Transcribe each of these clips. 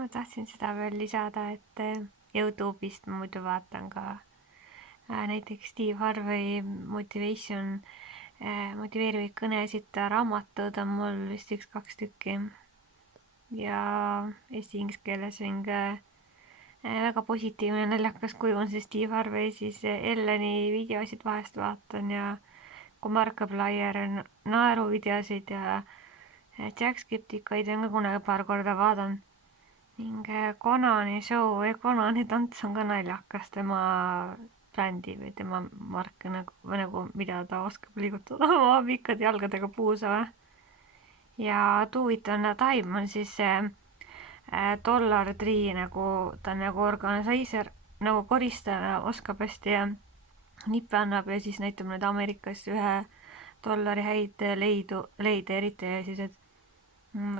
ma tahtsin seda veel lisada, et Youtube'ist ma muidu vaatan ka näiteks Steve Harvey motiveerivaid kõnesid, raamatud on mul vist 1-2 tükki ja eesti-inglise keeles on väga positiivne naljakas kuju on see Steve Harvey, siis Elleni videosid vahest vaatan ja kui Markiplier naeruvideosid ja Jack Skeptikaid on ka kunagi paar korda vaadanud. Ning Conani show või Conani tants on ka naljakas, tema brändi või tema mark nagu mida ta oskab liigutada oma pikkade jalgadega puusa. Ja Tuuitana Time on siis Dollar Tree nagu ta on nagu organiseiser, nagu koristaja oskab hästi ja nippe annab ja siis näitab need Ameerikas $1 häid leide eriti ja siis, et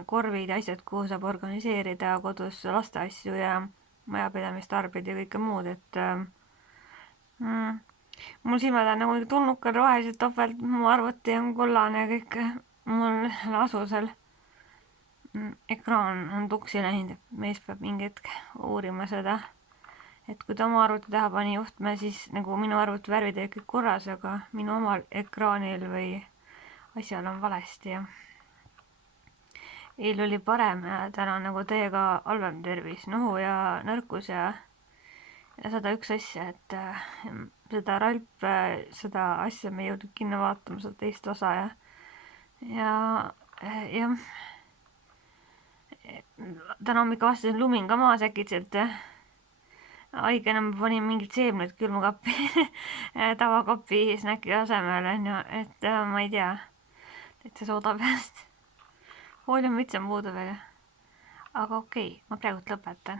korvid ja asjad, kuhu saab organiseerida kodus lasteasju ja majapidamistarbeid ja kõike muud, et mul silmad on nagu tulnukad rohelised topelt, mu arvuti on kollane ja kõik mul asusel ekraan on tuksi läinud, mees peab mingi hetk uurima seda, et kui ta oma arvuti taha pani juhtme, siis nagu minu arvuti värvid olid kõik korras, aga minu omal ekraanil või asjal on valesti ja eil oli parem ja täna nagu teiega halvem tervis, nohu ja nõrkus ja 101 asja, et seda Ralp, seda asja me ei jõudnud kinno vaatama, seda teist osa ja täna hommikul vastasin lumin ka maas äkitselt ja haigena ma panin mingid seemned külmkappi tavakopi snäki asemel, et ma ei tea, täitsa sooda peast. Hoolimüts on puudu veel. Aga okei, ma praegu lõpetan.